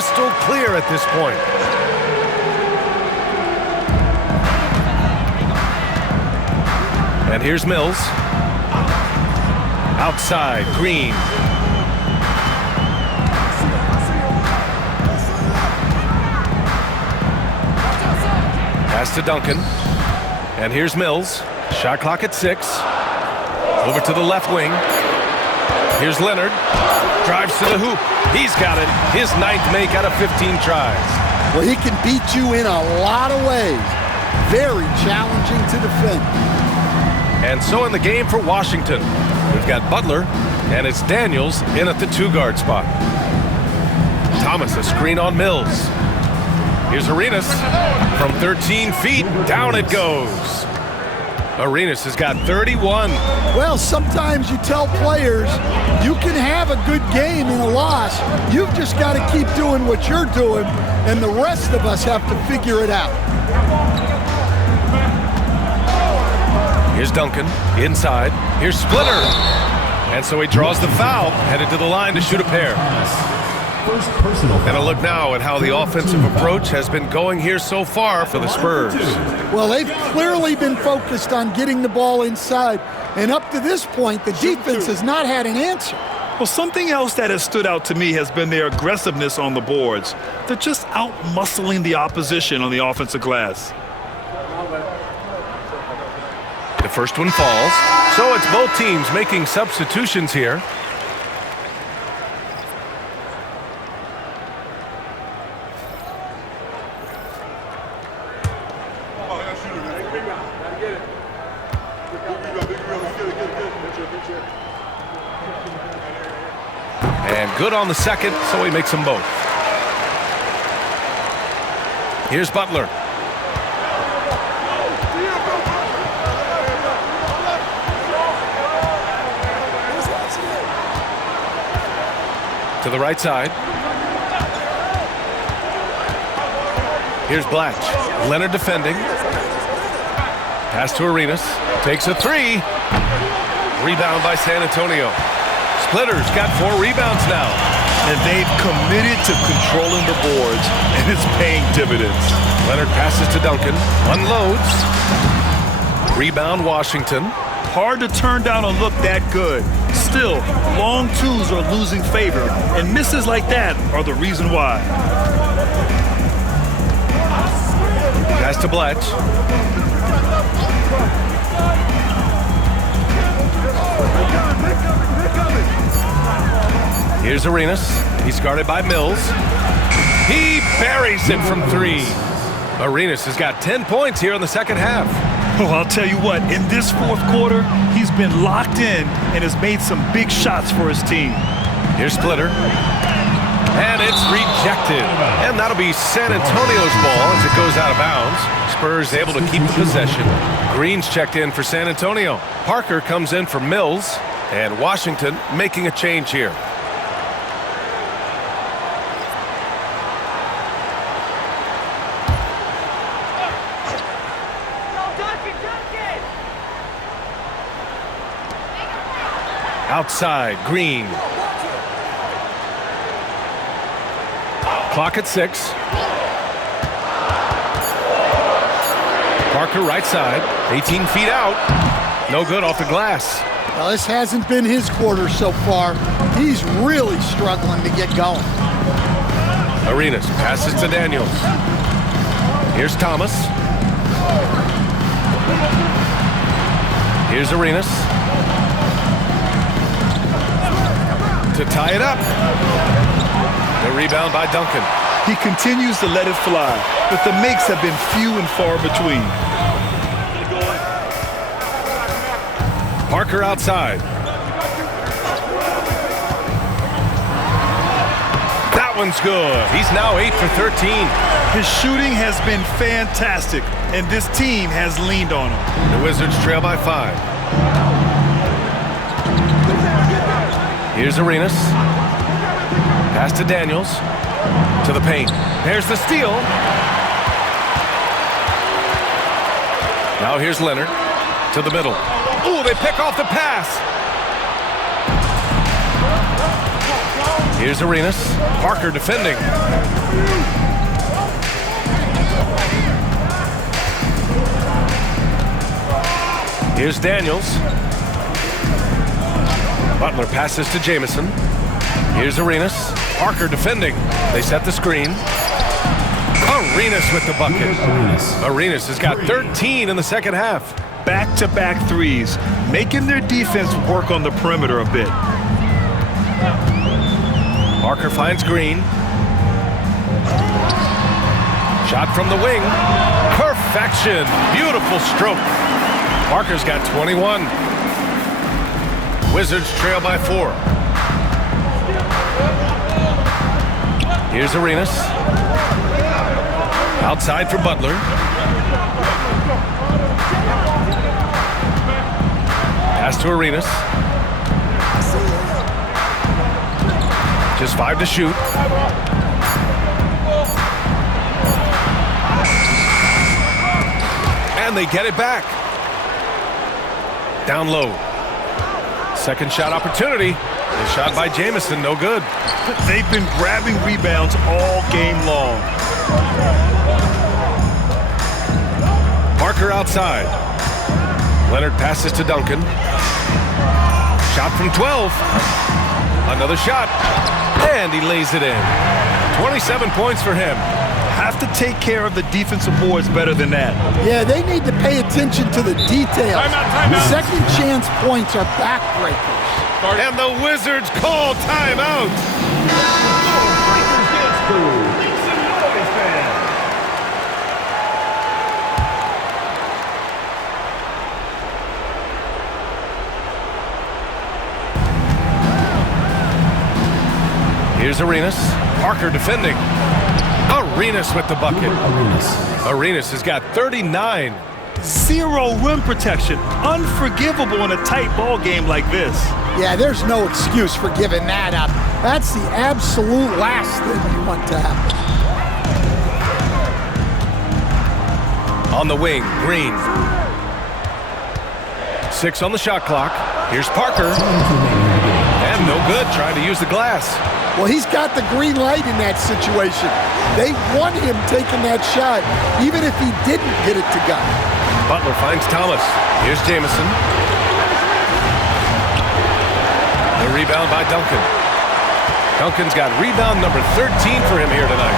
crystal clear at this point. And here's Mills. Outside, Green. Pass to Duncan. And here's Mills. Shot clock at 6. Over to the left wing. Here's Leonard. Drives to the hoop. He's got it. His 9th make out of 15 tries. Well, he can beat you in a lot of ways. Very challenging to defend. And so in the game for Washington, we've got Butler, and it's Daniels in at the 2-guard spot. Thomas, a screen on Mills. Here's Arenas. From 13 feet, down it goes. Arenas has got 31. Well, sometimes you tell players you can have a good game in a loss. You've just got to keep doing what you're doing, and the rest of us have to figure it out. Here's Duncan, inside. Here's Splitter. And so he draws the foul, headed to the line to shoot a pair. First personal foul. And a look now at how the offensive approach has been going here so far for the Spurs. Well, they've clearly been focused on getting the ball inside. And up to this point, the defense has not had an answer. Well, something else that has stood out to me has been their aggressiveness on the boards. They're just out-muscling the opposition on the offensive glass. The first one falls. So it's both teams making substitutions here. And good on the second, so he makes them both. Here's Butler. To the right side. Here's Blatch. Leonard defending. Pass to Arenas. Takes a 3. Rebound by San Antonio. Splitter's got 4 rebounds now. And they've committed to controlling the boards, and it's paying dividends. Leonard passes to Duncan. Unloads. Rebound Washington. Hard to turn down a look that good. Still, long twos are losing favor, and misses like that are the reason why. Pass to Blatch. Here's Arenas. He's guarded by Mills. He buries it from 3. Arenas has got 10 points here in the second half. Oh, I'll tell you what, in this fourth quarter, he's been locked in and has made some big shots for his team. Here's Splitter. And it's rejected. And that'll be San Antonio's ball as it goes out of bounds. Spurs able to keep the possession. Green's checked in for San Antonio. Parker comes in for Mills. And Washington making a change here. Outside, Green. Clock at 6. Parker right side, 18 feet out. No good off the glass. Well, this hasn't been his quarter so far. He's really struggling to get going. Arenas passes to Daniels. Here's Thomas. Here's Arenas. To tie it up. The rebound by Duncan. He continues to let it fly, but the makes have been few and far between. Parker outside. That one's good. He's now 8 for 13. His shooting has been fantastic, and this team has leaned on him. The Wizards trail by 5. Here's Arenas. Pass to Daniels. To the paint. There's the steal. Now here's Leonard. To the middle. Ooh, they pick off the pass. Here's Arenas. Parker defending. Here's Daniels. Butler passes to Jamison. Here's Arenas. Parker defending. They set the screen. Arenas with the bucket. Arenas has got 13 in the second half. Back-to-back threes, making their defense work on the perimeter a bit. Parker finds Green. Shot from the wing. Perfection. Beautiful stroke. Parker's got 21. Wizards trail by 4. Here's Arenas. Outside for Butler. Pass to Arenas. Just 5 to shoot. And they get it back. Down low. Second shot opportunity. The shot by Jamison, no good. They've been grabbing rebounds all game long. Parker outside. Leonard passes to Duncan. Shot from 12. Another shot. And he lays it in. 27 points for him. Have to take care of the defensive boards better than that. Yeah, they need to pay attention to the details. Timeout. Second chance points are backbreakers. And the Wizards call timeout. Here's Arenas. Parker defending. Arenas with the bucket. Arenas has got 39. Zero rim protection. Unforgivable in a tight ball game like this. Yeah, there's no excuse for giving that up. That's the absolute last thing you want to happen. On the wing, Green. 6 on the shot clock. Here's Parker. And no good, trying to use the glass. Well, he's got the green light in that situation. They want him taking that shot, even if he didn't get it to go. Butler finds Thomas. Here's Jamison. The rebound by Duncan. Duncan's got rebound number 13 for him here tonight.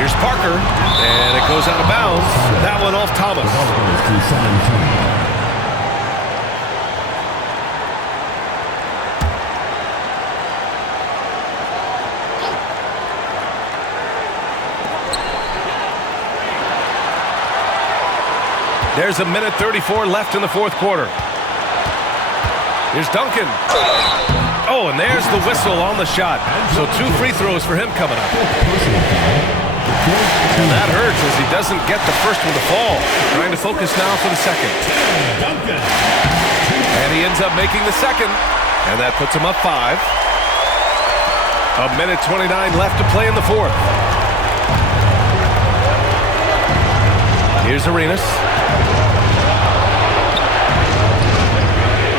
Here's Parker, and it goes out of bounds. That one off Thomas. There's a minute 34 left in the fourth quarter. Here's Duncan. Oh, and there's the whistle on the shot. So 2 free throws for him coming up. And that hurts as he doesn't get the first one to fall. Trying to focus now for the second. And he ends up making the second. And that puts him up 5. A minute 29 left to play in the fourth. Here's Arenas.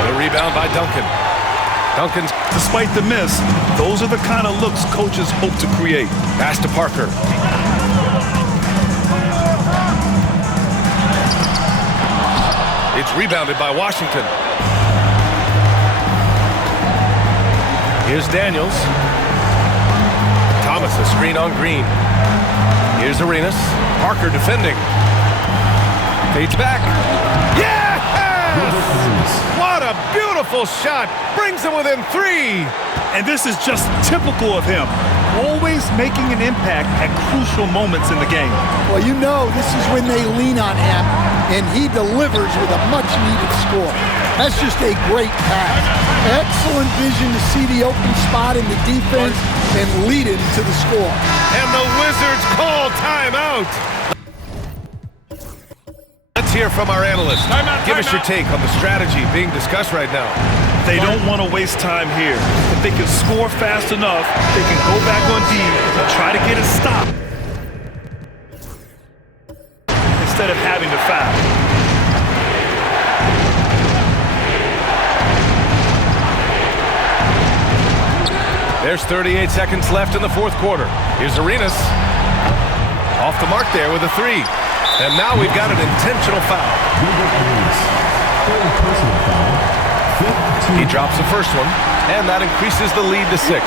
The rebound by Duncan. Duncan's, despite the miss, those are the kind of looks coaches hope to create. Pass to Parker. It's rebounded by Washington. Here's Daniels. Thomas, a screen on Green. Here's Arenas. Parker defending. Fades back. Yes! What a beautiful shot. Brings him within 3. And this is just typical of him. Always making an impact at crucial moments in the game. Well, you know this is when they lean on him, and he delivers with a much-needed score. That's just a great pass. Excellent vision to see the open spot in the defense and lead him to the score. And the Wizards call timeout. Let's hear from our analyst. Give us your take on the strategy being discussed right now. They don't want to waste time here. If they can score fast enough, they can go back on D and try to get a stop instead of having to foul. There's 38 seconds left in the fourth quarter. Here's Arenas. Off the mark there with a three. And now we've got an intentional foul. He drops the first one, and that increases the lead to 6.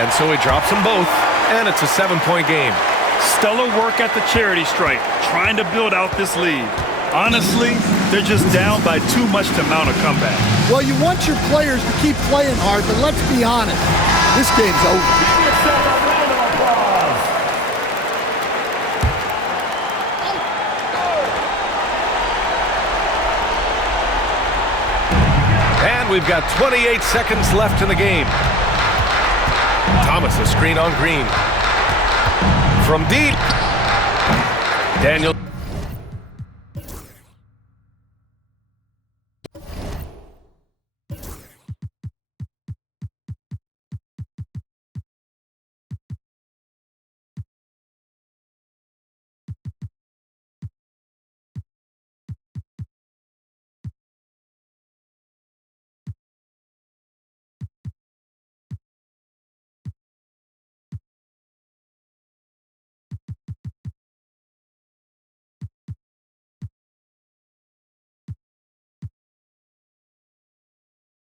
And so he drops them both, and it's a 7-point game. Stellar work at the charity stripe, trying to build out this lead. Honestly, they're just down by too much to mount a comeback. Well, you want your players to keep playing hard, but let's be honest. This game's over. And we've got 28 seconds left in the game. Thomas, a screen on Green. From deep. Daniel.